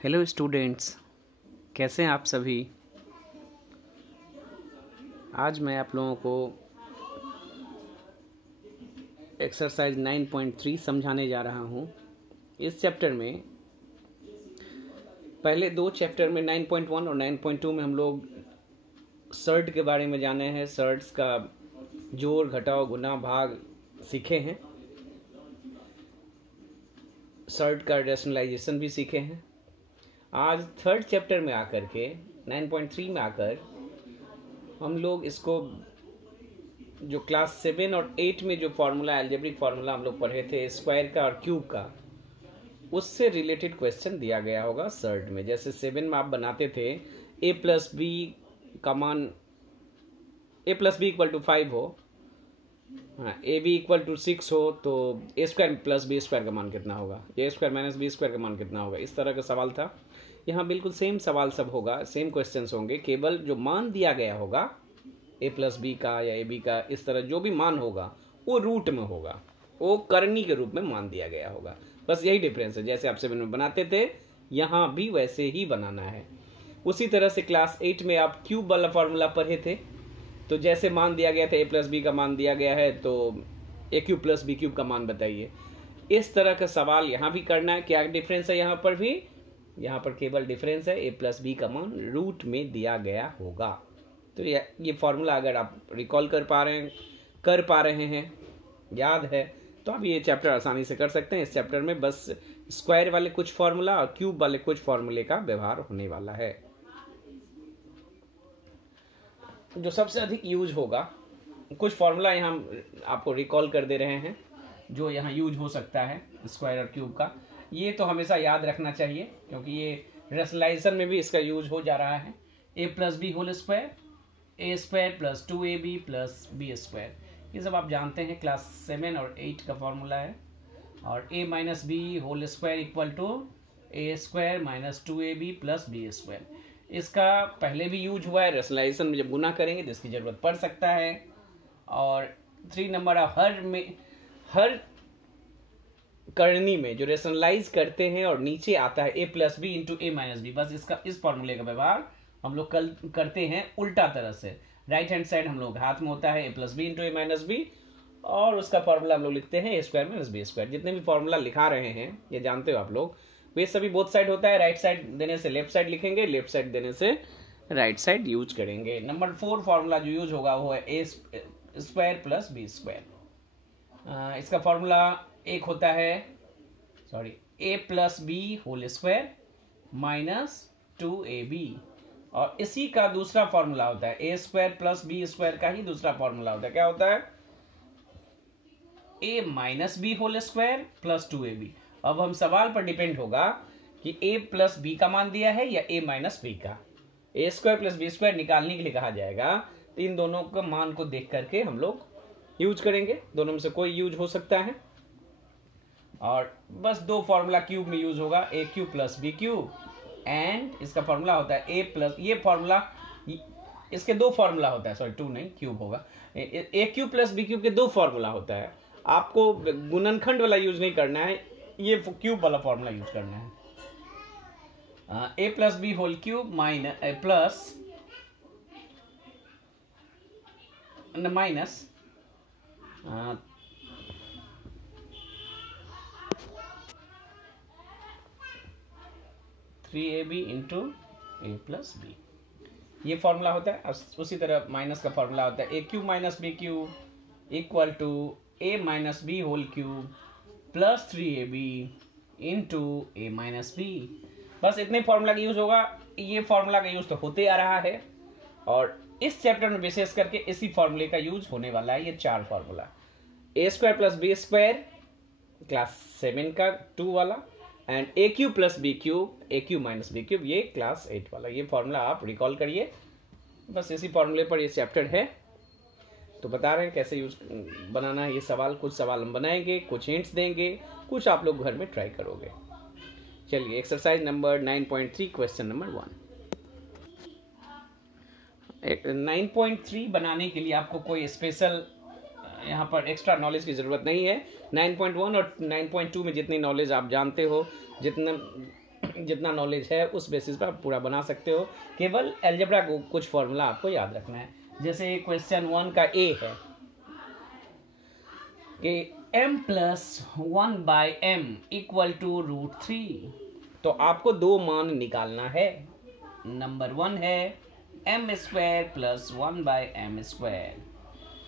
Hello students, कैसे हैं आप सभी। आज मैं आप लोगों को एक्सरसाइज 9.3 समझाने जा रहा हूं। इस चैप्टर में पहले दो चैप्टर में 9.1 और 9.2 में हम लोग सर्ट के बारे में जाने हैं। सर्ट्स का जोड़, घटाव, गुना, भाग सीखे हैं। सर्ट का रैशनलाइजेशन भी सीखे हैं। आज थर्ड चैप्टर में आकर के 9.3 में आकर हम लोग इसको जो क्लास 7 और 8 में जो फार्मूला, अलजेब्रिक फार्मूला हम लोग पढ़े थे स्क्वायर का और क्यूब का, उससे रिलेटेड क्वेश्चन दिया गया होगा सर्ट में। जैसे 7 में आप बनाते थे a प्लस बी का मान a plus B equal to 5 हो, ए बी इक्वल टू 6 हो, तो A square plus B square का मान कितना होगा, A square minus B square का मान कितना होगा। इस तरह का सवाल था। यहाँ बिल्कुल सेम सवाल सब होगा, सेम क्वेश्चंस होंगे, केवल जो मान दिया गया होगा ए प्लस बी का या ए बी का, इस तरह जो भी मान होगा वो रूट में होगा, वो करनी के रूप में मान दिया गया होगा। बस यही डिफरेंस है। जैसे आप 7 में बनाते थे यहाँ भी वैसे ही बनाना है। उसी तरह से क्लास 8 में आप क्यूब वाला फॉर्मूला पढ़े थे, तो जैसे मान दिया गया था ए प्लस बी का मान दिया गया है, तो ए क्यूब प्लस बी क्यूब का मान बताइए। इस तरह का सवाल यहाँ भी करना है। क्या डिफरेंस है यहाँ पर भी? यहाँ पर केवल डिफरेंस है ए प्लस बी का मान रूट में दिया गया होगा। तो ये फॉर्मूला अगर आप रिकॉल कर पा रहे हैं, याद है, तो आप ये चैप्टर आसानी से कर सकते हैं। इस चैप्टर में बस स्क्वायर वाले कुछ फॉर्मूला और क्यूब वाले कुछ फॉर्मूले का व्यवहार होने वाला है। जो सबसे अधिक यूज होगा, कुछ फॉर्मूला यहाँ आपको रिकॉल कर दे रहे हैं जो यहाँ यूज हो सकता है स्क्वायर और क्यूब का। ये तो हमेशा याद रखना चाहिए क्योंकि ये रैशनलाइजेशन में भी इसका यूज हो जा रहा है। A plus B whole square, A square plus 2ab plus B square, ये सब आप जानते हैं, क्लास 7 और 8 का फॉर्मूला है। और A minus B whole square equal to A square minus 2ab plus B square, इसका पहले भी यूज हुआ है। रैशनलाइजेशन में जब गुना करेंगे तो इसकी जरूरत पड़ सकता है। और 3 नंबर हर करनी में जो रैशनलाइज करते हैं और नीचे आता है A plus B into A minus B, बस इस फॉर्मूले का व्यवहार हम लोग कल करते हैं उल्टा तरह से। राइट हैंड साइड हम लोग हाथ में होता है A plus B into A minus B, और उसका फॉर्मूला हम लोग लिखते हैं ए स्क्वायर माइनस बी स्क्वायर। जितने भी फॉर्मूला लिखा रहे हैं ये जानते हो आप लोग, वे सभी बोथ साइड होता है। राइट साइड देने से लेफ्ट साइड लिखेंगे, लेफ्ट साइड देने से राइट साइड यूज करेंगे। नंबर 4 फॉर्मूला जो यूज होगा वो है A square plus B square. इसका फॉर्मूला एक होता है, A plus B whole square minus 2ab, और इसी का दूसरा फॉर्मूला होता है A square plus B square का ही दूसरा फॉर्मूला होता है। क्या होता है? A minus B whole square plus 2ab। अब हम सवाल पर डिपेंड होगा कि ए प्लस बी का मान दिया है या ए माइनस बी का। ए स्क्वायर प्लस बी स्क्वायर निकालने के लिए कहा जाएगा, तो इन दोनों का मान को देख करके हम लोग यूज करेंगे। दोनों में से कोई यूज हो सकता है। और बस 2 फॉर्मूला क्यूब में यूज होगा, A cube plus B cube, and इसका फॉर्मूला होता है ए प्लस, ये फॉर्मूला, इसके 2 फॉर्मूला होता है, सॉरी 2 नहीं, क्यूब होगा। A cube plus B cube के 2 फॉर्मूला होता है। आपको गुणनखंड वाला यूज नहीं करना है, ये क्यूब वाला फॉर्मूला यूज करना है। A plus B whole cube plus minus 3ab into A plus B, ये फॉर्मूला होता है। उसी तरह माइनस का फॉर्मूला होता है A cube minus B cube equal to A minus B whole cube plus 3ab into A minus B. बस इतने फॉर्मूला का यूज होगा। ये फॉर्मूला का यूज तो होते आ रहा है, और इस चैप्टर में विशेष करके इसी फॉर्मूले का यूज होने वाला है। ये 4 formula, A square plus B square class 7 का 2 वाला, and A cube plus B cube, A cube minus B cube, ये क्लास 8 वाला। ये फॉर्मूला आप रिकॉल करिए। बस इसी फॉर्मूले पर ये चैप्टर है, तो बता रहे हैं कैसे यूज बनाना है ये सवाल। कुछ सवाल हम बनाएंगे, कुछ हिंट्स देंगे, कुछ आप लोग घर में ट्राई करोगे। चलिए एक्सरसाइज नंबर 9.3 क्वेश्चन नंबर 1। 9.3 बनाने के लिए आपको कोई स्पेशल यहाँ पर एक्स्ट्रा नॉलेज की ज़रूरत नहीं है। 9.1 और 9.2 में जितनी नॉलेज आप जानते हो, जितना जितना नॉलेज है उस बेसिस पर आप पूरा बना सकते हो। केवल अलजेब्रा को कुछ फॉर्मूला आपको याद रखना है। जैसे क्वेश्चन 1 का ए है कि m plus 1/m equal to √3। तो आपको दो मान निकालना है। नंबर 1 है m² प्लस 1/m²।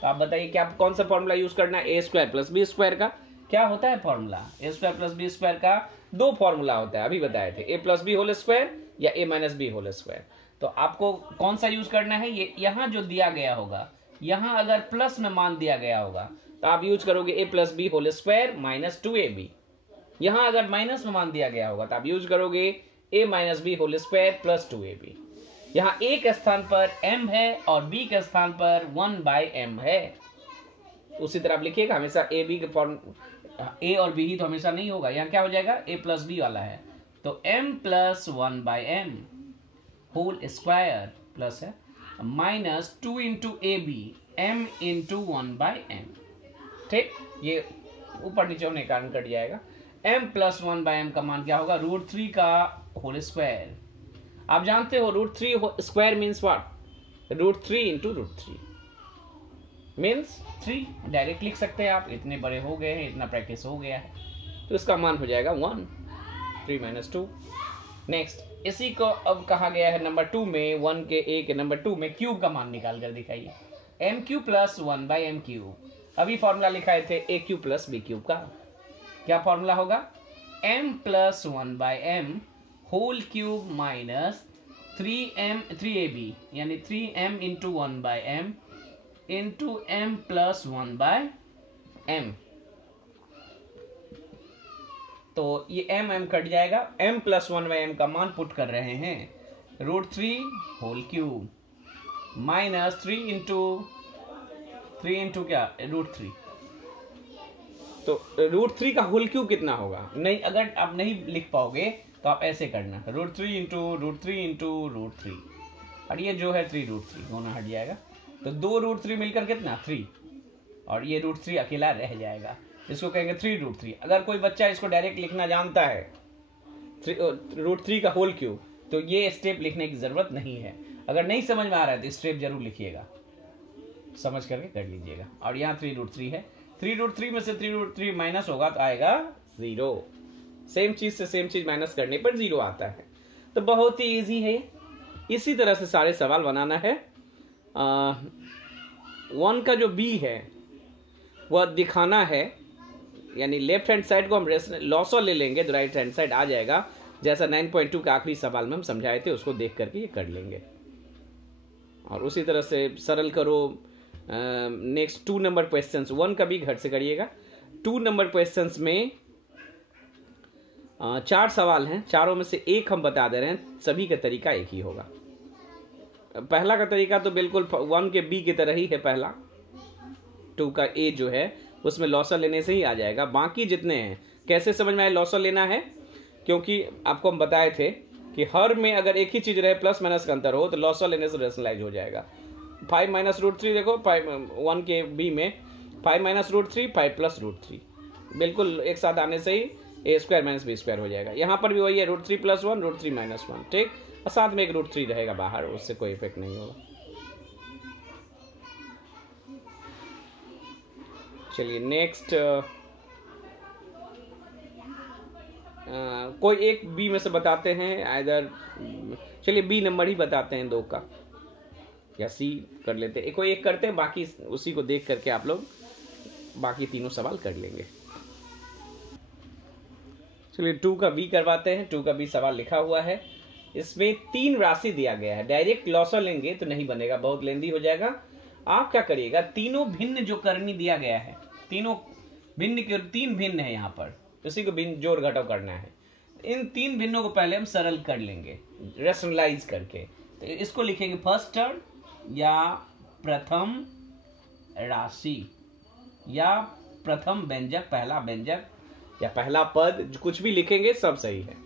तो आप बताइए कि आप कौन सा फॉर्मूला यूज करना है। a² प्लस b² का क्या होता है फॉर्मूला? a² प्लस b² का दो फॉर्मूला होता है, अभी बताए थे, a plus B whole square या a minus B whole square. तो आपको कौन सा यूज करना है? ये यहाँ जो दिया गया होगा, यहाँ अगर प्लस में मान दिया गया होगा तो आप यूज करोगे a plus B whole square minus 2ab। यहाँ अगर माइनस में मान दिया गया होगा तो आप यूज करोगे a minus B whole square plus 2ab। यहाँ a के स्थान पर m है और b के स्थान पर 1/m है। उसी तरह आप लिखिएगा हमेशा a b के फॉर्म, a और b ही तो हमेशा नहीं होगा। यहाँ क्या हो जाएगा? a प्लस बी वाला है तो m plus 1/m whole square plus है minus 2 into A B m into 1/m। ठीक, ये ऊपर नीचे होने के कारण कट जाएगा। m प्लस 1/m का मान क्या होगा? √3 का होल स्क्वायर। आप जानते हो √3 square means what? √3 into √3 means 3। Direct लिख सकते हैं आप, इतने बड़े हो गए हैं, इतना प्रैक्टिस हो गया है, तो इसका मान हो जाएगा 1, 3 माइनस 2। नेक्स्ट, इसी को अब कहा गया है नंबर 2 में, 1 के a के नंबर 2 में क्यूब का मान निकाल कर दिखाइए। m³ plus 1/m³। अभी फॉर्मूला लिखाए थे a³ प्लस b³ का। क्या फॉर्मूला होगा? m plus 1/m whole cube minus 3ab यानी 3m into 1/m into m plus 1/m। तो ये m कट जाएगा। m प्लस 1/m का मान पुट कर रहे हैं √3 होल क्यूब माइनस 3 इंटू क्या? √3। तो √3 का होल क्यूब कितना होगा? नहीं, अगर आप नहीं लिख पाओगे तो आप ऐसे करना, √3 इंटू √3 और ये जो है 3√3 दोनों हट जाएगा। तो 2 √3 मिलकर कितना? 3, और ये √3 अकेला रह जाएगा। इसको कहेंगे 3√3। अगर कोई बच्चा इसको डायरेक्ट लिखना जानता है √3 का होल क्यूब, तो ये स्टेप लिखने की जरूरत नहीं है। अगर नहीं समझ में आ रहा है तो स्टेप जरूर लिखिएगा, समझ करके कर लीजिएगा। और यहाँ 3√3 है, 3√3 में से 3√3 माइनस होगा तो आएगा 0। सेम चीज से सेम चीज माइनस करने पर 0 आता है। तो बहुत ही इजी है। इसी तरह से सारे सवाल बनाना है। 1 का जो b है वह दिखाना है, यानी लेफ्ट हैंड साइड को हम लॉसो ले लेंगे तो राइट हैंड साइड आ जाएगा। जैसा 9.2 के आखिरी सवाल में हम समझाए थे, उसको देख करके ये कर लेंगे। और उसी तरह से सरल करो। नेक्स्ट 2 नंबर क्वेश्चन, 1 का भी घर से करिएगा। 2 नंबर क्वेश्चन में 4 सवाल हैं, चारों में से एक हम बता दे रहे हैं, सभी का तरीका एक ही होगा। पहला का तरीका तो बिल्कुल 1 के b की तरह ही है। पहला 2 का a जो है उसमें लॉसर लेने से ही आ जाएगा। बाकी जितने हैं कैसे समझ में आए लॉसर लेना है? क्योंकि आपको हम बताए थे कि हर में अगर एक ही चीज रहे प्लस माइनस का अंतर हो तो लॉसर लेने से रेशनलाइज हो जाएगा। 5 माइनस √3 देखो, 1 के b में 5 माइनस √3 5 प्लस √3 बिल्कुल एक साथ आने से ही a² माइनस b² हो जाएगा। यहाँ पर भी वही है, √3 प्लस 1 √3 माइनस 1। ठीक, और साथ में एक √3 रहेगा बाहर, उससे कोई इफेक्ट नहीं होगा। चलिए नेक्स्ट, कोई एक बी में से बताते हैं, इधर चलिए बी नंबर ही बताते हैं 2 का, या सी कर लेते हैं। कोई एक करते हैं, बाकी उसी को देख करके आप लोग बाकी तीनों सवाल कर लेंगे। चलिए 2 का बी करवाते हैं। 2 का बी सवाल लिखा हुआ है, इसमें 3 राशि दिया गया है। डायरेक्ट लॉसर लेंगे तो नहीं बनेगा, बहुत लेंदी हो जाएगा। आप क्या करिएगा, तीनों भिन्न जो करनी दिया गया है, तीनों भिन्न के 3 भिन्न है यहाँ पर, उसी को भिन्न जोड़ घटाव करना है। इन 3 भिन्नों को पहले हम सरल कर लेंगे रेशनलाइज करके। तो इसको लिखेंगे फर्स्ट टर्म या प्रथम राशि या प्रथम व्यंजक, पहला व्यंजक या पहला पद, कुछ भी लिखेंगे सब सही है।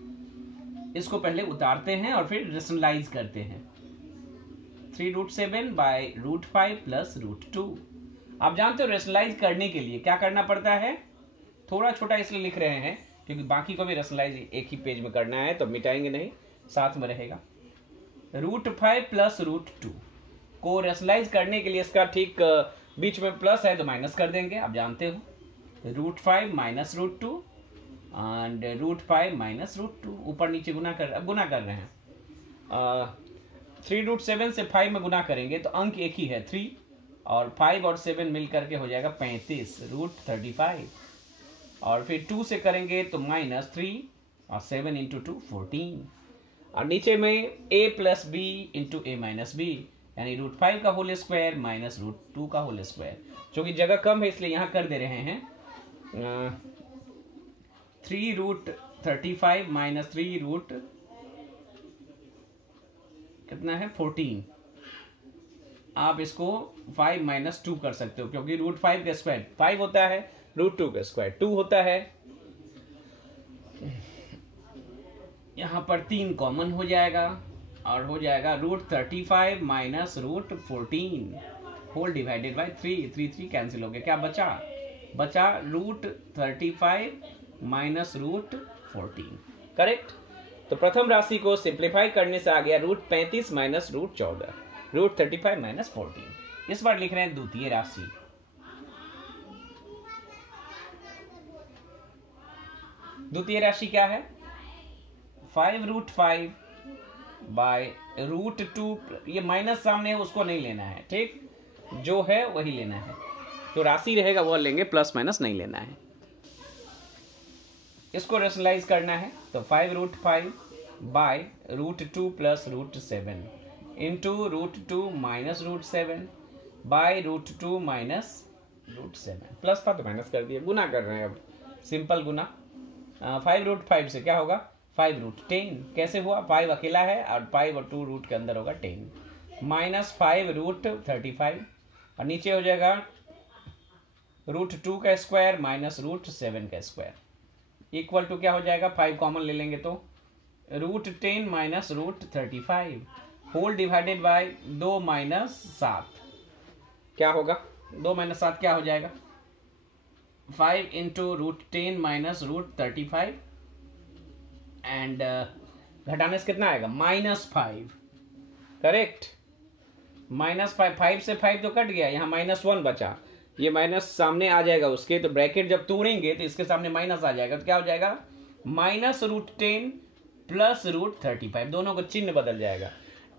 इसको पहले उतारते हैं और फिर रेशनलाइज करते हैं। 3√7/√5 प्लस √2। आप जानते हो रेशनलाइज करने के लिए क्या करना पड़ता है? थोड़ा छोटा इसलिए लिख रहे हैं क्योंकि बाकी को भी रेशनलाइज एक ही पेज में करना है, तो मिटाएंगे नहीं, साथ में रहेगा। √5 प्लस √2 को रेशनलाइज करने के लिए इसका ठीक बीच में प्लस है तो माइनस कर देंगे, आप जानते हो। √5 माइनस √2 एंड √5 माइनस √2, ऊपर नीचे गुना कर रहे हैं। 3√7 से 5 में गुना करेंगे तो अंक एक ही है 3, और 5 और 7 मिल करके हो जाएगा 35 √35, और फिर 2 से करेंगे तो -3 और 7 इंटू 2 14, और नीचे में a plus B into a minus B, यानी √5 का होल स्क्वायर माइनस √2 का होल स्क्वायर। क्योंकि जगह कम है इसलिए यहाँ कर दे रहे हैं 3√35 माइनस 3 कितना है 14। आप इसको 5 माइनस 2 कर सकते हो, क्योंकि √5 का स्क्वायर 5 होता है, √2 का स्क्वायर 2 होता है। यहां पर 3 कॉमन हो जाएगा और हो जाएगा √35 minus √14 whole divided by 3 cancel हो गया। क्या बचा √35 माइनस √14, करेक्ट। तो प्रथम राशि को सिंप्लीफाई करने से आ गया √35 माइनस √14, √35 माइनस 14। इस बार लिख रहे हैं द्वितीय राशि। द्वितीय राशि क्या है? 5√5 बाय √2, ये माइनस सामने है उसको नहीं लेना है, ठीक, जो है वही लेना है। तो राशि रहेगा वो लेंगे, प्लस माइनस नहीं लेना है। इसको रेशनलाइज करना है तो 5√5 by √2 plus √7 into √2 minus √7 by √2 minus √7, plus था तो माइनस कर दिया, गुना कर रहे हैं अब, सिंपल गुना। 5√5 से क्या होगा 5√10, कैसे हुआ 5 अकेला है और 5 और 2 रूट के अंदर होगा 10, माइनस 5√35, और नीचे हो जाएगा √2 का स्क्वायर माइनस √7 का स्क्वायर, इक्वल टू क्या हो जाएगा 5 कॉमन ले लेंगे तो √10 minus √35 whole divided by 2 minus 7, क्या होगा 2 माइनस 7 क्या हो जाएगा 5 इंटू √10 माइनस √35 एंड घटाने से कितना आएगा -5, करेक्ट। -5, 5 से 5 तो कट गया, यहाँ -1 बचा, ये माइनस सामने आ जाएगा उसके, तो ब्रैकेट जब तोड़ेंगे तो इसके सामने माइनस आ जाएगा, तो क्या हो जाएगा -√10 प्लस √35, दोनों का चिन्ह बदल जाएगा।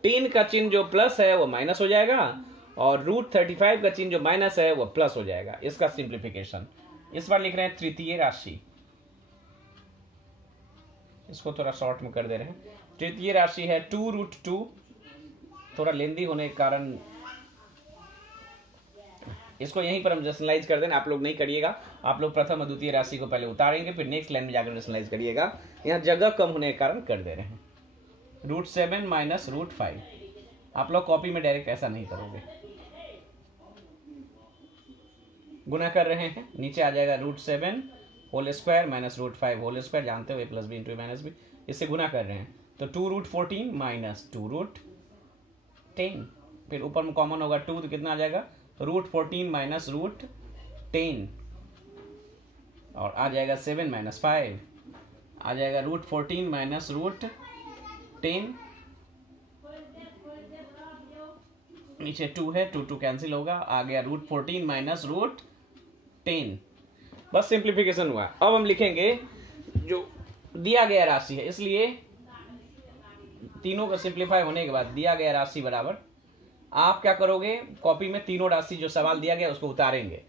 10 का चिन्ह जो प्लस है वो माइनस हो जाएगा और √35 का चिन्ह जो माइनस है वो प्लस हो जाएगा, इसका सिंप्लीफिकेशन। इस बार लिख रहे हैं तृतीय राशि, इसको थोड़ा शॉर्ट में कर दे रहे हैं। तृतीय राशि है 2√2, थोड़ा लेंदी होने के कारण इसको यहीं पर हम रेशनलाइज कर देना, आप लोग नहीं करिएगा, आप लोग प्रथम और द्वितीय राशि को पहले उतारेंगे फिर नेक्स्ट लाइन में जाकर रेशनलाइज करिएगा, यहाँ जगह कम होने के कारण कर दे रहे हैं। √7 माइनस √5, आप लोग कॉपी में डायरेक्ट ऐसा नहीं करोगे, गुना कर रहे हैं, नीचे आ जाएगा √7 whole square minus √5 whole square, जानते हो a plus B into A minus B, इससे गुना कर रहे हैं तो 2√14 माइनस 2√10, फिर ऊपर में कॉमन होगा 2 तो कितना आ जाएगा √14 माइनस √10, और आ जाएगा 7 माइनस 5, आ जाएगा √14 माइनस √10, नीचे 2 है, 2 कैंसिल होगा, आ गया √14 माइनस √10, बस सिंप्लीफिकेशन हुआ। अब हम लिखेंगे जो दिया गया राशि है, इसलिए तीनों का सिंप्लीफाई होने के बाद दिया गया राशि बराबर, आप क्या करोगे कॉपी में तीनों राशि जो सवाल दिया गया उसको उतारेंगे,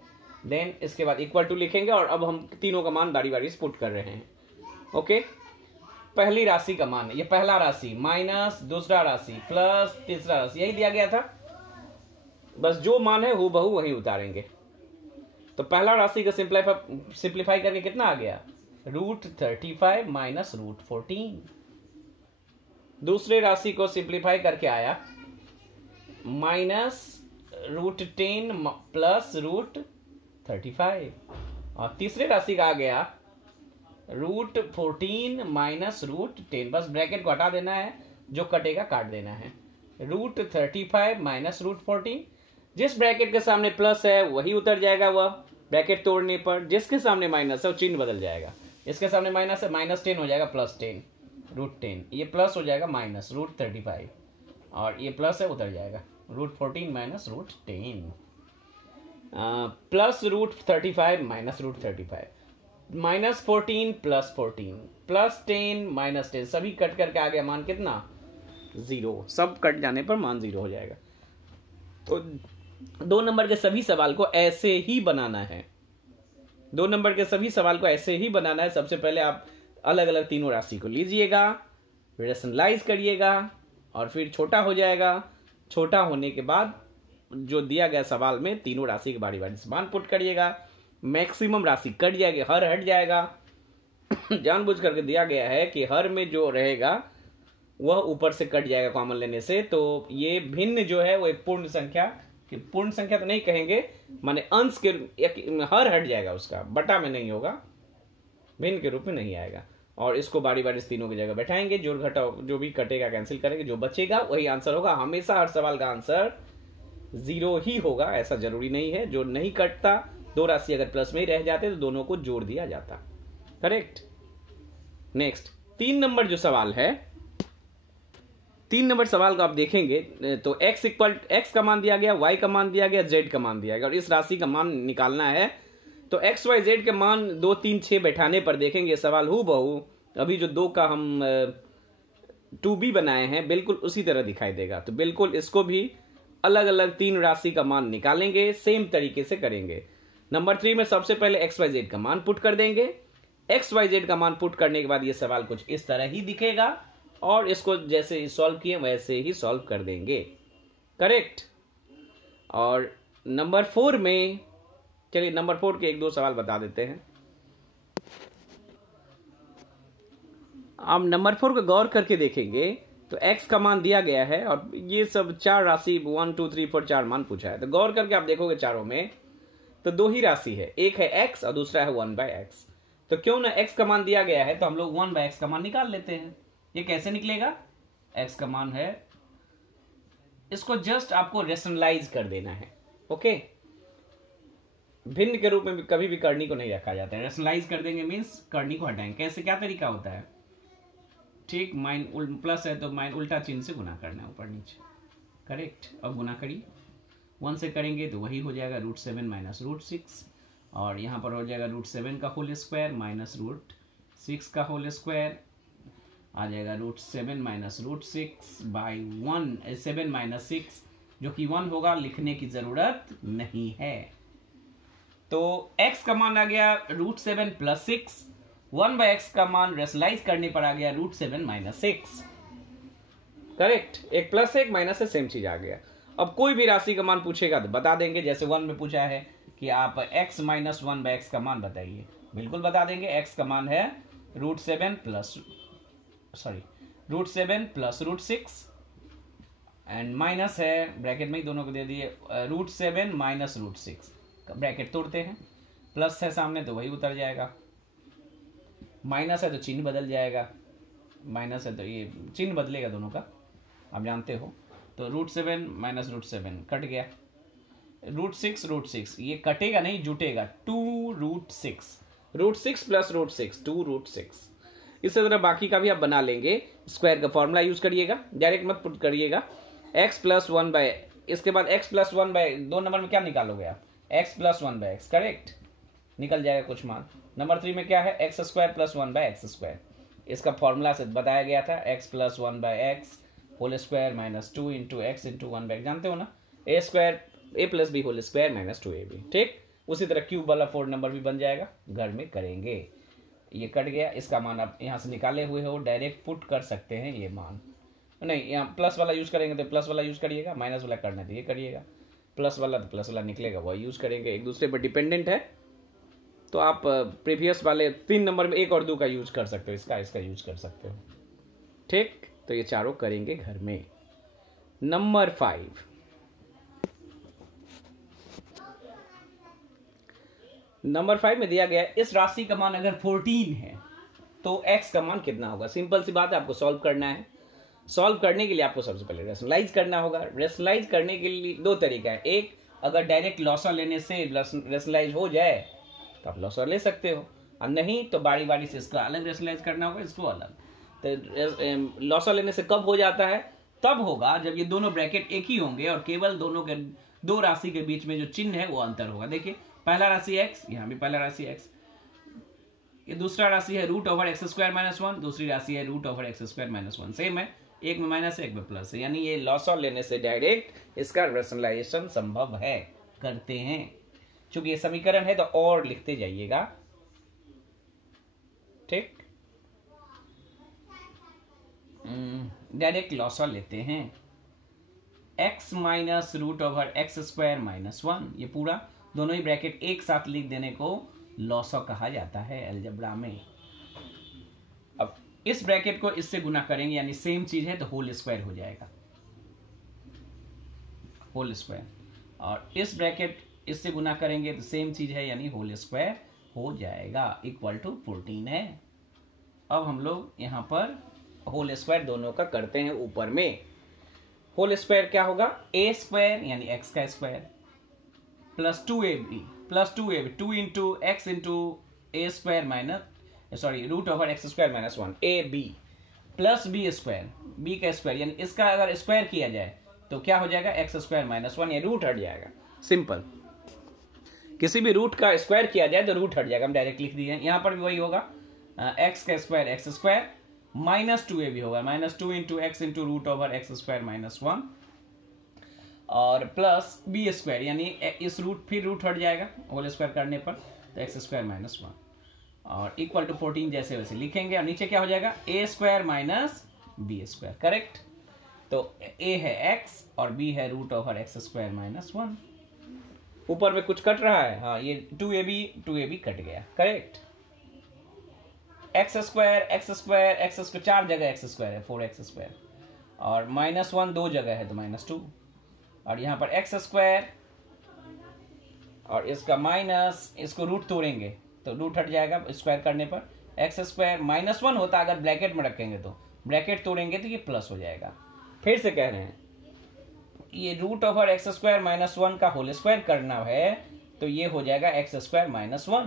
देन इसके बाद इक्वल टू लिखेंगे, और अब हम तीनों का मान बारी बारी से पुट कर रहे हैं। ओके, पहली राशि का मान, ये पहला राशि माइनस दूसरा राशि प्लस तीसरा राशि, यही दिया गया था, बस जो मान है हूबहू वही उतारेंगे। तो पहला राशि का सिंप्लीफाई करके कितना आ गया √35 माइनस √14, दूसरे राशि को सिंप्लीफाई करके आया -√10 प्लस √35, और तीसरे राशि का आ गया √14 माइनस √10, बस ब्रैकेट को हटा देना है, जो कटेगा काट देना है, √35 माइनस √14, जिस ब्रैकेट के सामने प्लस है वही उतर जाएगा, वह ब्रैकेट तोड़ने पर, जिसके सामने माइनस है वो चिन्ह बदल जाएगा, इसके सामने माइनस है, -10 हो जाएगा +10 √10, ये प्लस हो जाएगा माइनस √35 और ये प्लस है उधर जाएगा √14 माइनस √10 प्लस √35 माइनस √35 -14 +14 +10 -10 सभी कट करके आ गया मान कितना 0, सब कट जाने पर मान 0 हो जाएगा। तो 2 नंबर के सभी सवाल को ऐसे ही बनाना है, 2 नंबर के सभी सवाल को ऐसे ही बनाना है। सबसे पहले आप अलग अलग तीनों राशि को लीजिएगा, रेशनलाइज करिएगा और फिर छोटा हो जाएगा। छोटा होने के बाद जो दिया गया सवाल में तीनों राशि के बारी बारी से मान पुट करिएगा, मैक्सिमम राशि कट जाएगी, हर हट जाएगा। जानबूझ करके दिया गया है कि हर में जो रहेगा वह ऊपर से कट जाएगा कॉमन लेने से। तो ये भिन्न जो है वो एक पूर्ण संख्या, कि पूर्ण संख्या तो नहीं कहेंगे, माने अंश के हर हट जाएगा, उसका बटा में नहीं होगा, भिन्न के रूप में नहीं आएगा। और इसको बारी बारी से तीनों की जगह बैठाएंगे, जोड़ घटाओ जो भी कटेगा कैंसिल करेंगे, जो बचेगा वही आंसर होगा। हमेशा हर सवाल का आंसर 0 ही होगा, ऐसा जरूरी नहीं है। जो नहीं कटता, 2 राशि अगर प्लस में ही रह जाते तो दोनों को जोड़ दिया जाता। करेक्ट। नेक्स्ट 3 नंबर जो सवाल है, 3 नंबर सवाल को आप देखेंगे तो x का मान दिया गया, y का मान दिया गया, z का मान दिया गया और इस राशि का मान निकालना है। तो x y z के मान 2 3 6 बैठाने पर देखेंगे सवाल हूबहू अभी जो 2 का हम 2b बनाए हैं बिल्कुल उसी तरह दिखाई देगा। तो बिल्कुल इसको भी अलग अलग 3 राशि का मान निकालेंगे, सेम तरीके से करेंगे। नंबर 3 में सबसे पहले x y z का मान पुट कर देंगे। x y z का मान पुट करने के बाद ये सवाल कुछ इस तरह ही दिखेगा और इसको जैसे सॉल्व किए वैसे ही सॉल्व कर देंगे। करेक्ट। और नंबर 4 में, चलिए नंबर 4 के 1-2 सवाल बता देते हैं। अब नंबर 4 को गौर करके देखेंगे तो x का मान दिया गया है और ये सब 4 राशि 1 2 3 4 4 मान पूछा है। तो गौर करके आप देखोगे चारों में तो 2 ही राशि है, एक है x और दूसरा है 1/x। तो क्यों ना x का मान दिया गया है तो हम लोग 1/x का मान निकाल लेते हैं। ये कैसे निकलेगा, x का मान है, इसको जस्ट आपको रेशनलाइज कर देना है। ओके, भिन्न के रूप में कभी भी करनी को नहीं रखा जाता है। रेशनलाइज कर देंगे मीन्स करनी को हटाएंगे। कैसे, क्या तरीका होता है, ठीक, माइन प्लस है तो माइन उल्टा चिन्ह से गुना करना है ऊपर नीचे। करेक्ट। अब गुना करिए, 1 से करेंगे तो वही हो जाएगा √7 माइनस √6 और यहाँ पर हो जाएगा √7 का होल स्क्वायर माइनस √6 का होल स्क्वायर आ जाएगा √7 माइनस √6 बाई 1, 7 माइनस 6 जो कि 1 होगा, लिखने की जरूरत नहीं है। तो x का मान आ गया √7 प्लस 6, 1/x का मान रेशनलाइज करने पर आ गया √7 माइनस 6। करेक्ट। एक प्लस एक माइनस से सेम चीज आ गया। अब कोई भी राशि का मान पूछेगा तो बता देंगे। जैसे 1 में पूछा है कि आप x माइनस 1/x का मान बताइए, बिल्कुल बता देंगे। x का मान है √7 प्लस √6 एंड माइनस है, ब्रैकेट में ही दोनों को दे दिए, √7 माइनस √6, ब्रैकेट तोड़ते हैं, प्लस है सामने तो वही उतर जाएगा, माइनस है तो चिन्ह बदल जाएगा, माइनस है तो ये चिन्ह बदलेगा दोनों का, आप जानते हो। तो √7 माइनस √7 कट गया, √6 ये कटेगा नहीं, जुटेगा, 2√6, √6 प्लस √6 2√6। इसी तरह बाकी का भी आप बना लेंगे। स्क्वायर का फॉर्मूला यूज करिएगा, डायरेक्ट मत पुट करिएगा। x प्लस 1/, इसके बाद x प्लस 1/2 नंबर में क्या निकालोगे आप, x प्लस 1/x। करेक्ट, निकल जाएगा कुछ मान। नंबर 3 में क्या है, x² प्लस 1/x², इसका फॉर्मूला से बताया गया था, x plus 1/x whole square minus 2 into x into 1/x, जानते हो ना, a plus b whole square minus 2ab। ठीक, उसी तरह क्यूब वाला 4 नंबर भी बन जाएगा, घर में करेंगे। ये कट गया, इसका मान आप यहाँ से निकाले हुए हो, डायरेक्ट पुट कर सकते हैं ये मान, नहीं यहाँ प्लस वाला यूज करेंगे तो प्लस वाला यूज करिएगा, माइनस वाला करना तो ये करिएगा, प्लस वाला तो प्लस वाला निकलेगा वही यूज करेंगे। एक दूसरे पर डिपेंडेंट है तो आप प्रीवियस वाले 3 नंबर में 1 और 2 का यूज कर सकते हो, इसका यूज कर सकते हो। ठीक, तो ये चारों करेंगे घर में। नंबर 5, नंबर 5 में दिया गया इस राशि का मान अगर 14 है तो x का मान कितना होगा। सिंपल सी बात है, आपको सॉल्व करना है। सॉल्व करने के लिए आपको सबसे पहले रेशनलाइज करना होगा। रेशनलाइज करने के लिए 2 तरीका है, एक अगर डायरेक्ट लॉसर लेने से रेशनलाइज हो जाए तो आप लॉसर ले सकते हो, और नहीं तो बारी बारी से इसको अलग रेशनलाइज करना होगा, इसको अलग। तो लॉसा लेने से कब हो जाता है? तब होगा जब ये दोनों ब्रैकेट एक ही होंगे और केवल दोनों के दो राशि के बीच में जो चिन्ह है वो अंतर होगा। देखिए पहला राशि x, यहाँ भी पहला राशि x, ये दूसरा राशि है root over X square minus 1, दूसरी राशि है root over X square minus 1। Same है, एक में माइनस है एक में प्लस है, यानी ये लॉस ऑफ लेने से डायरेक्ट इसका रेशनलाइजेशन संभव है, करते हैं। चूंकि ये समीकरण है तो और लिखते जाइएगा, ठीक। डायरेक्ट लॉस ऑफ लेते हैं, x minus root over X square minus 1, ये पूरा दोनों ही ब्रैकेट एक साथ लिख देने को लॉसॉ कहा जाता है अलजेब्रा में। अब इस ब्रैकेट को इससे गुना करेंगे, यानी सेम चीज है तो होल स्क्वायर हो जाएगा, होल स्क्वायर। और इस ब्रैकेट इससे गुना करेंगे तो सेम चीज है यानी होल स्क्वायर हो जाएगा, इक्वल टू 14 है। अब हम लोग यहां पर होल स्क्वायर दोनों का करते हैं। ऊपर में होल स्क्वायर क्या होगा? ए स्क्वायर यानी एक्स का square plus 2ab plus 2ab 2 into X into A square minus root over X square minus 1 A B plus B square, B का स्क्वायर यानी इसका अगर स्क्वायर किया जाए तो क्या हो जाएगा? एक्स स्क्वायर माइनस 1, ये रूट हट जाएगा। सिंपल, किसी भी रूट का स्क्वायर किया जाए तो रूट हट जाएगा, हम डायरेक्ट लिख दिए। यहां पर भी वही होगा, एक्स का square x square minus 2ab होगा, minus 2 into X into root over X square minus 1 और प्लस बी स्क्वायर यानी इस रूट फिर रूट हट जाएगा होल स्क्वायर करने पर, तो एक्स स्क्वायर माइनस 1 और इक्वल टू 14 जैसे वैसे लिखेंगे। और नीचे क्या हो जाएगा? A square minus B square, correct. तो ए है एक्स और बी है root over X square minus 1। ऊपर में कुछ कट रहा है, हाँ, ये 2ab कट गया, correct. X square x square x square, चार जगह एक्स स्क्वायर है, 4x स्क्वायर, और माइनस 1 दो जगह है तो माइनस 2, और यहाँ पर एक्स स्क्वायर और इसका माइनस, इसको रूट तोड़ेंगे तो रूट हट जाएगा स्क्वायर करने पर। एक्स स्क्वायर माइनस 1 होता अगर ब्रैकेट में रखेंगे, तो ब्रैकेट तोड़ेंगे तो ये प्लस हो जाएगा। फिर से कह रहे हैं, ये root over X square minus 1 का होल स्क्वायर करना है तो ये हो जाएगा एक्स स्क्वायर माइनस 1।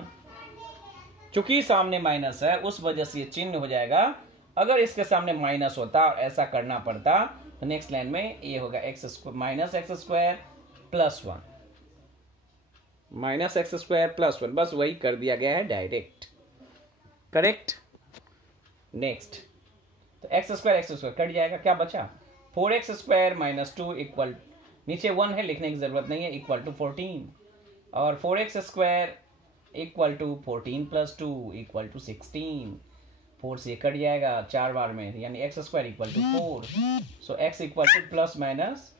चूंकि सामने माइनस है उस वजह से ये चिन्ह हो जाएगा। अगर इसके सामने माइनस होता और ऐसा करना पड़ता तो नेक्स्ट लाइन में ये होगा x square minus x square plus 1, minus x square plus 1, बस वही कर दिया गया है डायरेक्ट, करेक्ट। नेक्स्ट, तो एक्स स्क्वायर कट जाएगा, क्या बचा? 4x स्क्वायर माइनस 2 इक्वल, नीचे 1 है लिखने की जरूरत नहीं है, इक्वल टू 14, और 4x square equal to 14 plus 2 equal to 16। 4 से कट जाएगा 4 बार में, यानी X square equal to 4। So X equal to plus minus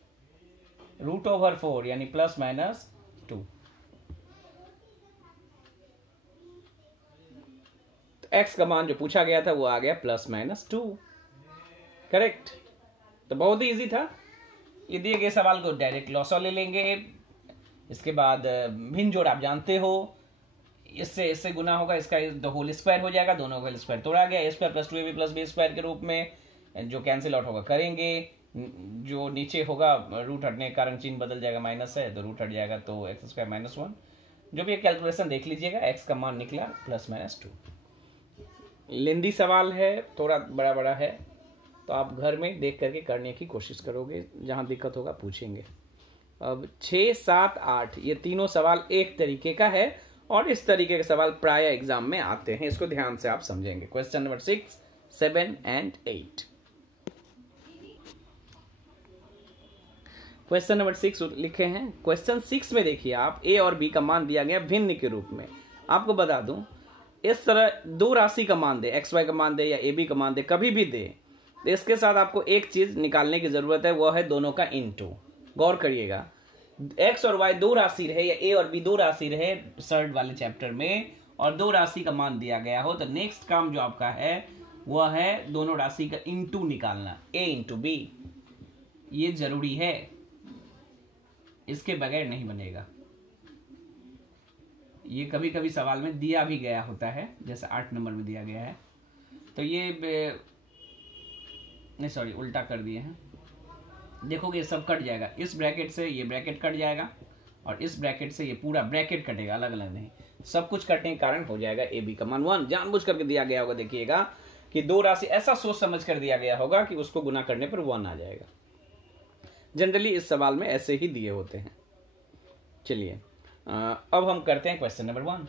root over 4 यानी प्लस माइनस 2। तो एक्स का मान जो पूछा गया था वो आ गया प्लस माइनस 2, करेक्ट। तो बहुत ही इजी था। ये दिए गए सवाल को डायरेक्ट लॉसा ले लेंगे। इसके बाद भिन्न जोड़ आप जानते हो, इससे गुना होगा, इसका तो होल स्क्वायर हो जाएगा, दोनों का स्क्वायर तोड़ा गया, A square plus 2ab plus B square के रूप में जो कैंसिल आउट होगा करेंगे। जो नीचे होगा रूट हटने के कारण चिन्ह बदल जाएगा, माइनस है तो रूट हट जाएगा, तो एक्स स्क्वायर माइनस 1। जो भी कैलकुलेशन देख लीजिएगा, एक्स का मान निकला प्लस माइनस 2। लेंदी सवाल है, थोड़ा बड़ा बड़ा है, तो आप घर में देख करके करने की कोशिश करोगे, जहां दिक्कत होगा पूछेंगे। अब 6, 7, 8 ये तीनों सवाल एक तरीके का है और इस तरीके के सवाल प्राय एग्जाम में आते हैं, इसको ध्यान से आप समझेंगे। Question number 6, 7 and 8। Question number 6 लिखे हैं। क्वेश्चन 6 में देखिए आप, ए और बी का मान दिया गया भिन्न के रूप में। आपको बता दूं, इस तरह दो राशि का मान दे, एक्स वाई का मान दे या ए बी का मान दे, कभी भी दे, तो इसके साथ आपको एक चीज निकालने की जरूरत है, वो है दोनों का इनटू। गौर करिएगा, एक्स और वाई दो राशि रहे या ए और बी दो राशि रहे थर्ड वाले चैप्टर में, और दो राशि का मान दिया गया हो, तो नेक्स्ट काम जो आपका है वह है दोनों राशि का इनटू निकालना, ए इंटू बी। ये जरूरी है, इसके बगैर नहीं बनेगा। ये कभी कभी सवाल में दिया भी गया होता है, जैसे 8 नंबर में दिया गया है, तो ये नहीं सॉरी उल्टा कर दिए हैं। देखोगे सब कट जाएगा, इस ब्रैकेट से ये ब्रैकेट कट जाएगा और इस ब्रैकेट से ये पूरा ब्रैकेट कटेगा, अलग अलग नहीं, सब कुछ कटने के कारण हो जाएगा ए बी का मान 1। जानबूझ करके दिया गया होगा, देखिएगा कि दो राशि ऐसा सोच समझ कर दिया गया होगा कि उसको गुना करने पर 1 आ जाएगा। जनरली इस सवाल में ऐसे ही दिए होते हैं। चलिए अब हम करते हैं क्वेश्चन नंबर 1।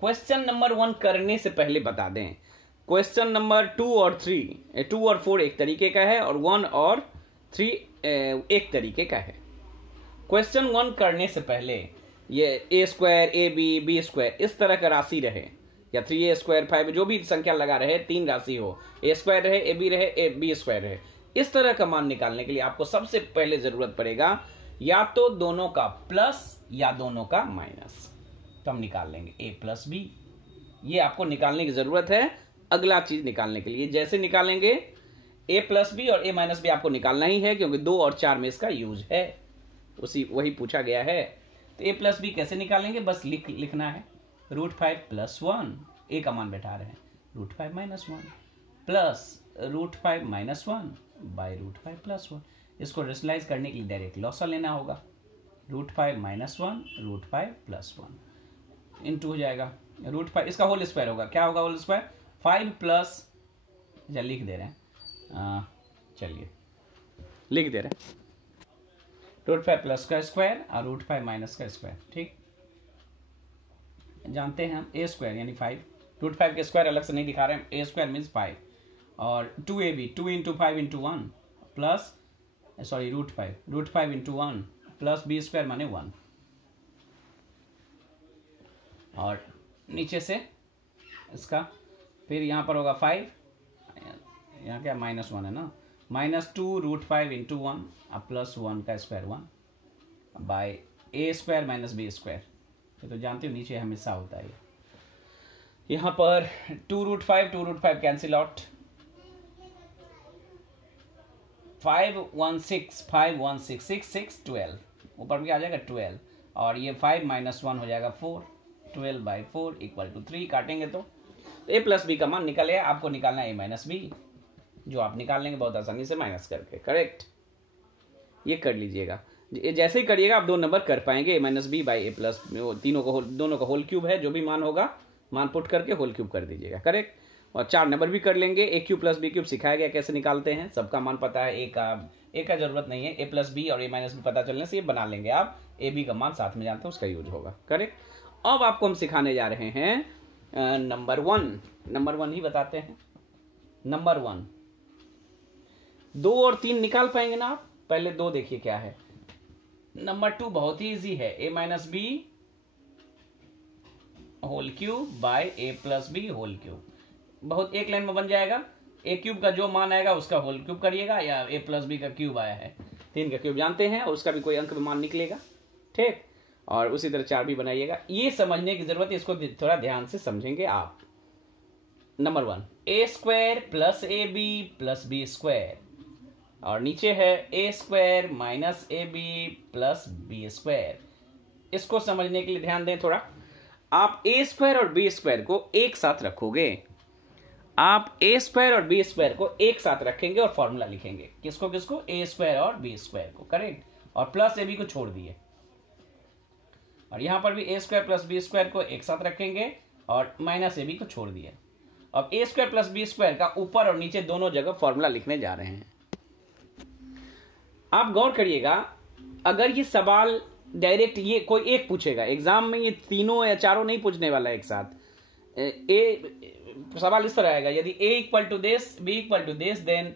क्वेश्चन नंबर 1 करने से पहले बता दें, क्वेश्चन नंबर 2 और 4 एक तरीके का है और 1 और 3 एक तरीके का है। क्वेश्चन 1 करने से पहले ये A square A B B square इस तरह का राशि रहे, या 3a स्क्वायर 5 जो भी संख्या लगा रहे, 3 राशि हो, ए स्क्वायर रहे ए बी रहे ए बी स्क्वायर रहे, इस तरह का मान निकालने के लिए आपको सबसे पहले जरूरत पड़ेगा या तो दोनों का प्लस या दोनों का माइनस। तो हम निकाल लेंगे a प्लस बी, ये आपको निकालने की जरूरत है। अगला चीज निकालने के लिए जैसे निकालेंगे a प्लस बी और a माइनस बी आपको निकालना ही है, क्योंकि 2 और 4 में इसका यूज है, वही पूछा गया है। तो a प्लस बी कैसे निकालेंगे, बस लिखना है √5 + 1, a का मान बैठा रहे हैं √5 - 1 प्लस √5 - 1 बाय √5 + 1। इसको रेशनलाइज करने के लिए डायरेक्ट लॉसा लेना होगा, √5 - 1 √5 + 1 इंटू हो जाएगा √5, इसका होल स्क्वायर होगा, क्या होगा होल स्क्वायर 5 प्लस, लिख दे रहे हैं, चलिए लिख दे रहे हैं √5 प्लस का स्क्वायर और √5 माइनस का स्क्वायर। ठीक, जानते हैं हम a स्क्वायर यानी 5, √5 के स्क्वायर अलग से नहीं दिखा रहे हैं, a स्क्वायर मीन्स 5 और 2ab 2 × 5 × 1 plus sorry √5 × 1 plus b square माने 1 और नीचे से इसका फिर यहाँ पर होगा 5, यहाँ क्या -1 है ना, -2 √5 × 1 प्लस 1 का square 1 by a square minus b square. तो जानते हो नीचे हमेशा होता है। यहाँ पर 2 √5 कैंसिल आउट, 5 1 6 6 12 ऊपर में आ जाएगा 12 और ये 5 - 1 हो जाएगा 4, 12/4 = 3। काटेंगे तो a प्लस बी का मान निकल गया। आपको निकालना है a माइनस बी, जो आप निकाल लेंगे बहुत आसानी से माइनस करके। करेक्ट, ये कर लीजिएगा। जैसे ही करिएगा आप 2 नंबर कर पाएंगे, a minus B by a plus, दोनों का होल क्यूब है, जो भी मान होगा मान पुट करके होल क्यूब कर दीजिएगा। करेक्ट, और 4 नंबर भी कर लेंगे। a³ + b³ सिखाया गया कैसे निकालते हैं, सबका मान पता है। a का जरूरत नहीं है, a प्लस बी और a माइनस बी पता चलने से ये बना लेंगे आप। a b का मान साथ में जानते हैं, उसका यूज होगा। करेक्ट, अब आपको हम सिखाने जा रहे हैं नंबर 1 ही बताते हैं। नंबर 1 2 और 3 निकाल पाएंगे ना आप, पहले 2 देखिए क्या है। नंबर 2 बहुत ही इजी है, a minus B whole cube by a plus B whole cube. बहुत एक लाइन में बन जाएगा। a³ का जो मान आएगा उसका होल क्यूब करिएगा, या a प्लस बी का क्यूब आया है, 3 का क्यूब जानते हैं और उसका भी कोई अंक में मान निकलेगा। ठीक, और उसी तरह 4 भी बनाइएगा। ये समझने की जरूरत है, इसको थोड़ा ध्यान से समझेंगे आप। Number 1 a square plus ab plus b square, और नीचे है a square minus ab plus b square. इसको समझने के लिए ध्यान दें थोड़ा। आप a स्क्वायर और b स्क्वायर को एक साथ रखोगे, आप a स्क्वायर और b स्क्वायर को एक साथ रखेंगे और फॉर्मूला लिखेंगे। किसको किसको, a स्क्वायर और b स्क्वायर को। करेक्ट, और प्लस ab को छोड़ दिए, और यहां पर भी a square plus b square को एक साथ रखेंगे और माइनस ab को छोड़ दिए। अब a square plus b square का ऊपर और नीचे दोनों जगह फॉर्मूला लिखने जा रहे हैं। आप गौर करिएगा, अगर ये सवाल डायरेक्ट ये कोई एक पूछेगा एग्जाम में, ये तीनों या चारों नहीं पूछने वाला एक साथ। सवाल इस तरह आएगा, यदि a = this b = this, then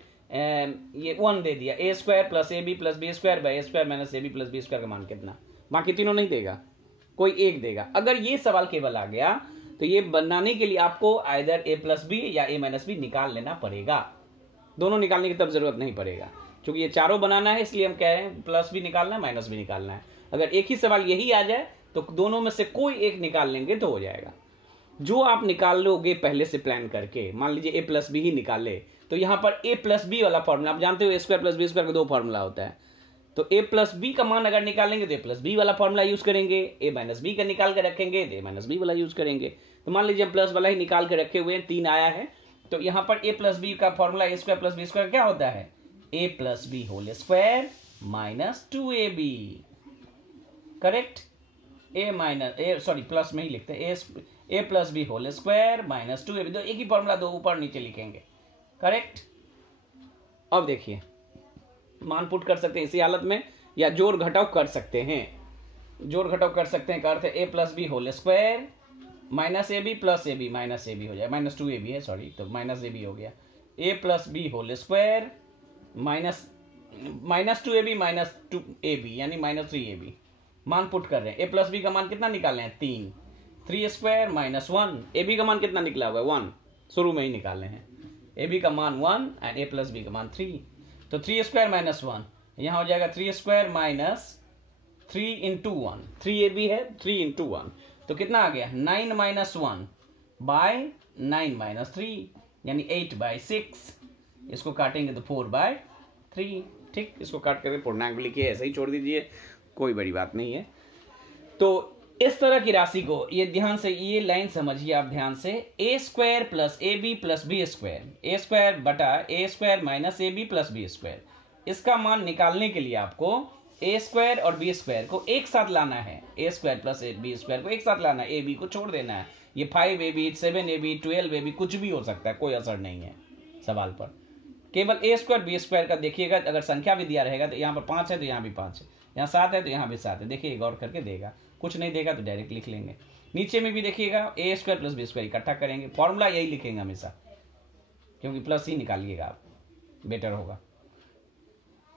ये 1 दे दिया, a square plus ab plus b square by a square minus ab plus b square का मान कितना, बाकी तीनों नहीं देगा, कोई एक देगा। अगर ये सवाल केवल आ गया तो ये बनाने के लिए आपको आइदर a प्लस बी या a माइनस बी निकाल लेना पड़ेगा। दोनों निकालने की तब जरूरत नहीं पड़ेगा, क्योंकि ये चारों बनाना है, इसलिए हम कह रहे हैं प्लस भी निकालना है माइनस भी निकालना है। अगर एक ही सवाल यही आ जाए तो दोनों में से कोई एक निकाल लेंगे तो हो जाएगा। जो आप निकाल लोगे पहले से प्लान करके, मान लीजिए a प्लस बी ही निकाले, तो यहाँ पर a प्लस बी वाला फॉर्मूला आप जानते हो, a square plus B square का 2 फॉर्मूला होता है। तो a प्लस बी का मान अगर निकालेंगे तो a प्लस बी वाला फॉर्मूला यूज करेंगे, a माइनस बी का निकाल के रखेंगे तो a माइनस बी वाला यूज करेंगे। तो मान लीजिए हम प्लस वाला ही निकाल के रखे हुए हैं, 3 आया है, तो यहाँ पर a प्लस बी का formula a square plus B square क्या होता है, a plus B whole square minus 2ab। Correct. Plus में ही लिखते हैं, A plus B whole square minus 2ab, एक ही फॉर्मूला, दो ऊपर नीचे लिखेंगे, करेक्ट। अब देखिए मान पुट कर सकते हैं इसी हालत में, या जोड़ घटाव कर सकते हैं, जोड़ घटाव कर सकते हैं का अर्थ है A plus B whole square minus A B plus A B, minus A B हो जाए, माइनस 2ab है सॉरी, तो माइनस ए बी हो गया, A plus B whole square minus 2ab minus 2ab यानी माइनस 3ab। मान put कर रहे हैं, ए प्लस बी का मान कितना निकाले हैं 3 स्क्वायर माइनस 1, ए बी का मान कितना निकला हुआ है 1, शुरू में ही निकाले हैं, ए बी का मान 1 एंड ए प्लस बी का मान 3, तो 3 स्क्वायर माइनस 1, यहाँ हो जाएगा 3 स्क्वायर माइनस 3 इंटू 1, 3ab है 3 इंटू 1, तो कितना आ गया 9 माइनस 1 बाय 9 माइनस 3 यानी 8/6, इसको काटेंगे तो 4/3, ठीक, इसको काट करके पूर्णांक लिखिए, ऐसे ही छोड़ दीजिए, कोई बड़ी बात नहीं है। तो इस तरह की राशि को ये ध्यान से, ये लाइन समझिए आप ध्यान से, A square plus A B plus B square, A square बटा A square minus A B plus B square, इसका मान निकालने के लिए आपको ए स्क्वायर और बी स्क्वायर को एक साथ लाना है, A square plus B square को एक साथ लाना है, ए बी को छोड़ देना है, ये 5ab 7ab 12ab कुछ भी हो सकता है, कोई असर नहीं है सवाल पर, केवल ए स्क्वायर बी स्क्वायर का देखिएगा, अगर संख्या भी दिया रहेगा तो यहाँ पर 5 है तो यहाँ भी 5 है, यहाँ 7 है तो यहाँ भी 7 है, देखिए गौर करके देगा, कुछ नहीं देगा तो डायरेक्ट लिख लेंगे। नीचे में भी देखिएगा ए स्क्वायर प्लस बी स्क्वायर इकट्ठा करेंगे, फॉर्मूला यही लिखेंगे हमेशा, क्योंकि प्लस ही निकालिएगा आप, बेटर होगा।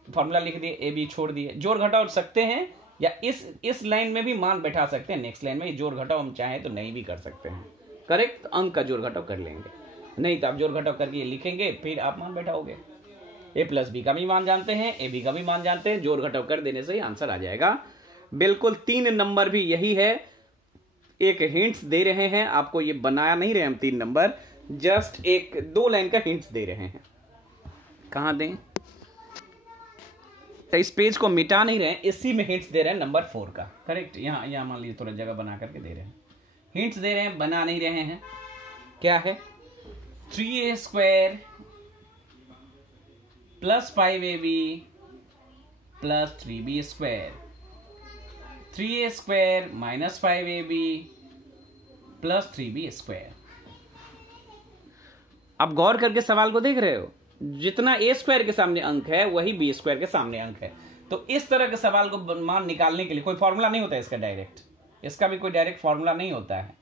फॉर्मूला लिख दिए, ए बी छोड़ दिए, जोड़ घटाव सकते हैं या इस लाइन में भी मान बैठा सकते हैं, नेक्स्ट लाइन में जोड़ घटाव हम चाहें तो नहीं भी कर सकते हैं, करेक्ट, अंक का जोड़ घटाव कर लेंगे, नहीं तो आप जोड़ घटाव करके लिखेंगे फिर आप मान बैठाओगे। ए प्लस बी का भी मान जानते हैं, ए बी का भी मान जानते हैं, जोड़ घटाव कर देने से ही आंसर आ जाएगा। बिल्कुल 3 नंबर भी यही है, एक हिंट्स दे रहे हैं आपको, ये बनाया नहीं रहे हम 3 नंबर, जस्ट एक 2 लाइन का हिंट्स दे रहे हैं। कहां दें, तो इस पेज को मिटा नहीं रहे हैं, इसी में हिंट्स दे रहे हैं नंबर 4 का, करेक्ट। यहाँ मान लीजिए थोड़ा जगह बना करके दे रहे हैं, हिंट्स दे रहे हैं, बना नहीं रहे हैं। क्या है, 3a square plus 5ab plus 3b square, 3a square minus 5ab plus 3b square. आप गौर करके सवाल को देख रहे हो, जितना ए स्क्वायर के सामने अंक है वही बी स्क्वायर के सामने अंक है, तो इस तरह के सवाल को मान निकालने के लिए कोई फॉर्मूला नहीं होता है इसका डायरेक्ट, इसका भी कोई डायरेक्ट फॉर्मूला नहीं होता है।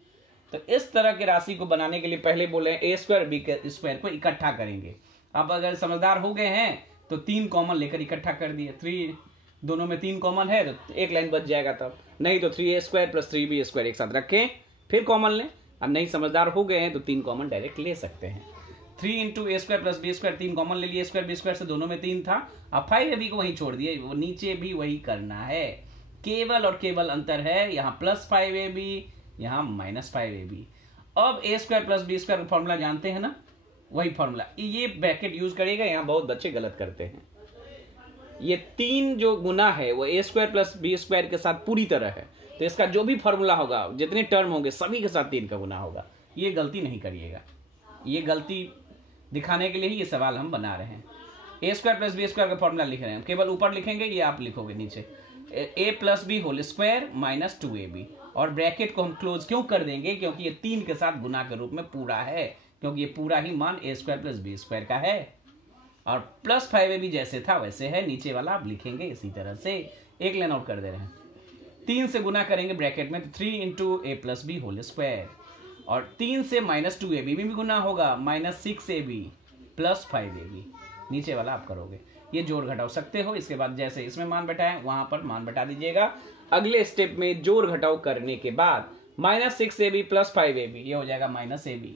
तो इस तरह की राशि को बनाने के लिए पहले बोले ए स्क्वायर बी स्क्वायर को इकट्ठा करेंगे। अब अगर समझदार हो गए हैं तो 3 कॉमन लेकर इकट्ठा कर दिए, 3 दोनों में 3 कॉमन है तो एक लाइन बच जाएगा, तब नहीं तो 3a square plus 3b square एक साथ रखें फिर कॉमन लें। अब नहीं समझदार हो गए हैं तो 3 कॉमन डायरेक्ट ले सकते हैं, 3 into A square plus B square, 3 common ले लिए, स्क्वायर बी स्क्वायर से दोनों में 3 था, अब 5ab को वहीं छोड़ दिए, वो नीचे भी वही करना है, केवल और केवल अंतर है यहाँ प्लस 5ab यहाँ माइनस 5ab। अब A square plus B square formula जानते हैं ना, वही फॉर्मूला, ये ब्रैकेट यूज करेगा, यहाँ बहुत बच्चे गलत करते हैं। ये 3 जो गुना है वो ए स्क्वायर प्लस बी स्क्वायर के साथ पूरी तरह है, तो इसका जो भी फॉर्मूला होगा, जितने टर्म होंगे सभी के साथ 3 का गुना होगा, ये गलती नहीं करिएगा, ये गलती दिखाने के लिए ही ये सवाल हम बना रहे हैं। ए स्क्वायर प्लस बी स्क्वायर का फॉर्मूला लिख रहे हैं, केवल ऊपर लिखेंगे, ये आप लिखोगे नीचे A plus B whole square minus 2ab, और ब्रैकेट को हम क्लोज क्यों कर देंगे, क्योंकि ये 3 के साथ गुना के रूप में पूरा है, क्योंकि ये पूरा ही मान ए स्क्वायर प्लस बी स्क्वायर का है, और प्लस 5ab जैसे था वैसे है, नीचे वाला आप लिखेंगे इसी तरह से। एक लाइन आउट कर दे रहे हैं, 3 से गुना करेंगे ब्रैकेट में, 3 into A plus B whole square, और 3 से माइनस 2ab भी गुना होगा, माइनस 6ab प्लस 5ab, नीचे वाला आप करोगे, ये जोड़ घटाव सकते हो। इसके बाद जैसे इसमें मान बैठाएं वहां पर मान बैठा दीजिएगा। अगले स्टेप में जोड़ घटाव करने के बाद माइनस 6ab प्लस 5ab, ये हो जाएगा माइनस ab,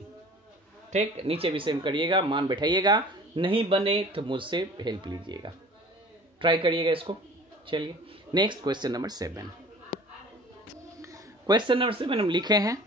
ठीक। नीचे भी सेम करिएगा, मान बैठाइएगा, नहीं बने तो मुझसे हेल्प लीजिएगा, ट्राई करिएगा इसको। चलिए next question number 7। Question number 7 हम लिखे हैं,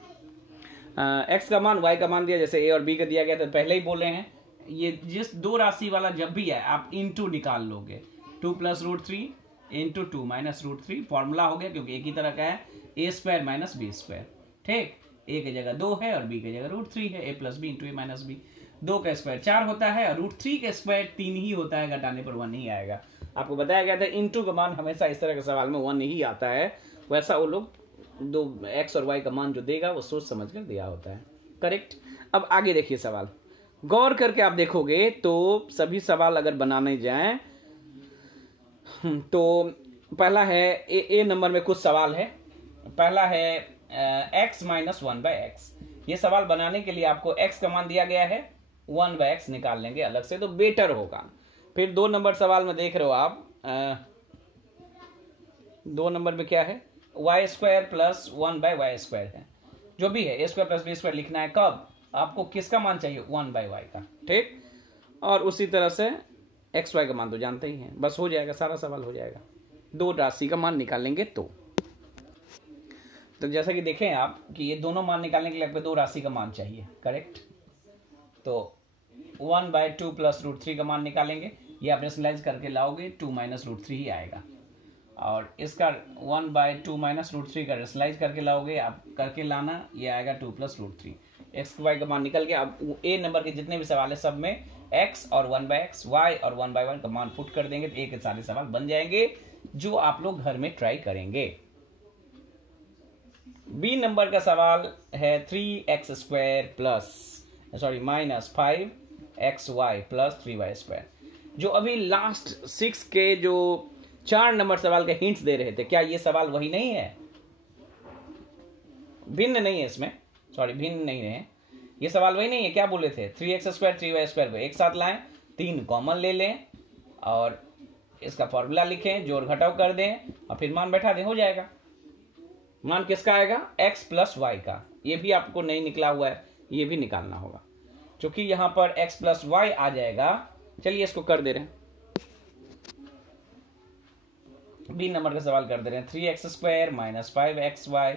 एक्स का मान वाई का मान दिया, जैसे ए और बी का दिया गया तो पहले ही बोले हैं, ये जिस 2 राशि वाला जब भी है आप इंटू निकाल लोगे, 2 प्लस √3 इंटू 2 माइनस √3, फॉर्मूला हो गया, क्योंकि एक ही तरह का है, A square minus B square, ठीक। ए की जगह 2 है और बी की जगह √3 है, A plus B into A minus B, 2 का स्क्वायर 4 होता है और √3 का स्क्वायर 3 ही होता है, घटाने पर 1 नहीं आएगा। आपको बताया गया था इंटू का मान हमेशा इस तरह के सवाल में 1 ही आता है, वैसा वो लोग दो एक्स और वाई का मान जो देगा वो सोच समझ कर दिया होता है। करेक्ट। अब आगे देखिए सवाल, गौर करके आप देखोगे तो सभी सवाल अगर बनाने जाएं तो पहला है ए नंबर में कुछ सवाल है। पहला है x माइनस 1/x। ये सवाल बनाने के लिए आपको x का मान दिया गया है, 1/x निकाल लेंगे अलग से तो बेटर होगा। फिर 2 नंबर सवाल में देख रहे हो आप, 2 नंबर में क्या है, y² प्लस 1/y² है। जो भी है a² प्लस b² लिखना है, कब आपको किसका मान चाहिए, 1/y का। ठीक, और उसी तरह से xy का मान तो जानते ही हैं, बस हो जाएगा, सारा सवाल हो जाएगा। 2 राशि का मान निकालेंगे तो जैसा कि देखें आप कि ये दोनों मान निकालने के लिए आपको 2 राशि का मान चाहिए। करेक्ट। तो 1/2 प्लस √3 का मान निकालेंगे, ये आप रेशनलाइज करके लाओगे 2 माइनस √3 ही आएगा। और इसका 1/2 माइनस √3 का रेशनलाइज करके लाओगे, आप करके लाना, ये आएगा 2 प्लस √3। एक्स वाई का मान निकल गया। अब ए नंबर के जितने भी सवाल है सब में x और 1/x, y और 1/1 का मान पुट कर देंगे तो एक के सारे सवाल बन जाएंगे जो आप लोग घर में ट्राई करेंगे। बी नंबर का सवाल है 3x² minus 5xy plus 3y²। जो अभी लास्ट 6 के जो 4 नंबर सवाल के हिंट्स दे रहे थे, क्या ये सवाल वही नहीं है? भिन्न नहीं है इसमें, सॉरी भिन्न नहीं है, ये सवाल वही नहीं है। क्या बोले थे, 3x² 3y² को एक साथ लाएं, 3 कॉमन ले लें और इसका फॉर्मूला लिखें, जोड़ घटाव कर दें और फिर मान बैठा दें, हो जाएगा। मान किसका आएगा, x प्लस y का। ये भी आपको नहीं निकला हुआ है, ये भी निकालना होगा। क्योंकि यहां पर x प्लस y आ जाएगा, चलिए इसको कर दे रहे हैं। बी नंबर का सवाल कर दे रहे हैं, 3x² minus 5xy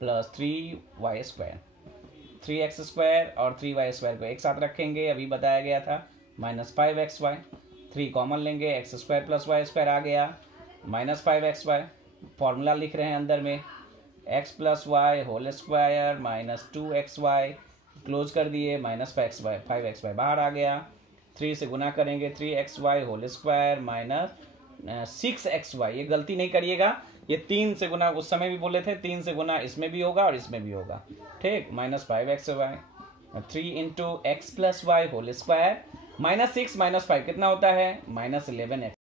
plus 3y²। 3x² और 3y² को एक साथ रखेंगे, अभी बताया गया था, माइनस 5xy। 3 कॉमन लेंगे, x² प्लस y² आ गया, माइनस 5xy। फॉर्मूला लिख रहे हैं अंदर में, x plus Y whole square minus 2xy, close कर दिए, माइनस 5xy बाहर आ गया। 3 से गुना करेंगे, 3xy whole square minus 6xy। ये गलती नहीं करिएगा, ये 3 से गुना उस समय भी बोले थे, 3 से गुना इसमें भी होगा और इसमें भी होगा। ठीक, माइनस 5xy। 3 इंटू X plus Y whole square minus 6 minus 5 कितना होता है, माइनस 11x²।